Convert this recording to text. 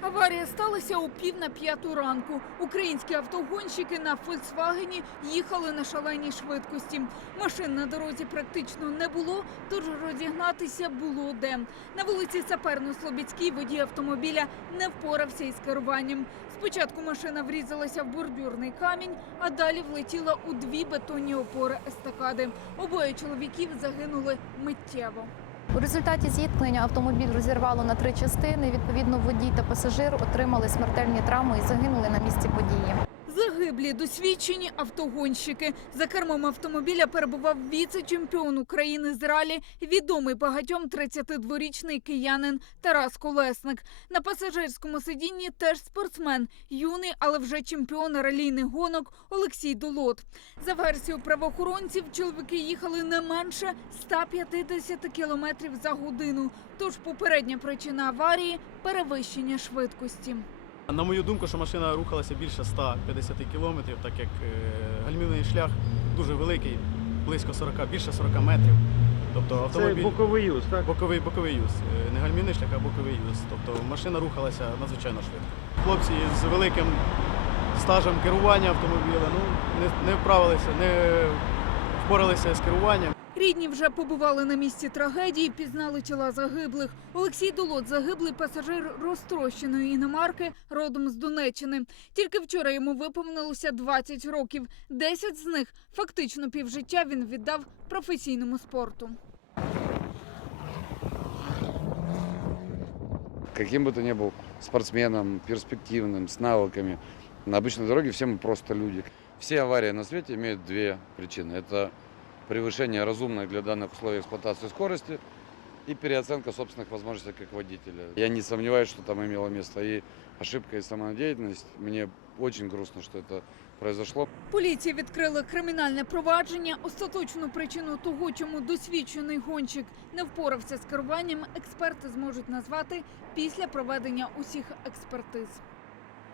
Аварія сталася у пів на п'яту ранку. Українські автогонщики на Фольксвагені їхали на шаленій швидкості. Машин на дорозі практично не було, тож розігнатися було де. На вулиці Саперно-Слобідській водій автомобіля не впорався із керуванням. Спочатку машина врізалася в бордюрний камінь, а далі влетіла у дві бетонні опори естакади. Обоє чоловіків загинули миттєво. У результаті зіткнення автомобіль розірвало на три частини. Відповідно, водій та пасажир отримали смертельні травми і загинули на місці події. Загиблі досвідчені автогонщики. За кермом автомобіля перебував віце-чемпіон України з ралі, відомий багатьом 32-річний киянин Тарас Колесник. На пасажирському сидінні теж спортсмен, юний, але вже чемпіон ралійних гонок Олексій Долот. За версією правоохоронців, чоловіки їхали не менше 150 кілометрів за годину. Тож попередня причина аварії перевищення швидкості. На мою думку, що машина рухалася більше 150 кілометрів, так як е, гальмівний шлях дуже великий, близько 40, більше 40 метрів. Тобто Це боковий юз, так? боковий боковий юз. Е, Не гальмівний шлях, а боковий юз. Тобто машина рухалася надзвичайно швидко. Хлопці з великим стажем керування автомобіля ну, не, не вправилися, не впоралися з керуванням. Рідні вже побували на місці трагедії, пізнали тіла загиблих. Олексій Долот, загиблий пасажир розтрощеної іномарки, родом з Донеччини. Тільки вчора йому виповнилося 20 років. 10 з них, фактично півжиття, він віддав професійному спорту. Каким бы ты ни был спортсменом, перспективным, с навыками, на обычной дороге все мы просто люди. Все аварии на свете имеют две причины. Это превышение разумной для данных условий эксплуатации скорости и переоценка собственных возможностей как водителя. Я не сомневаюсь, что там имело место и ошибка, и самонадеянность. Мне очень грустно, что это произошло. Поліція відкрила кримінальне провадження. Остаточну причину того, чому досвідчений гонщик не впорався з керуванням, експерти зможуть назвати після проведення усіх експертиз.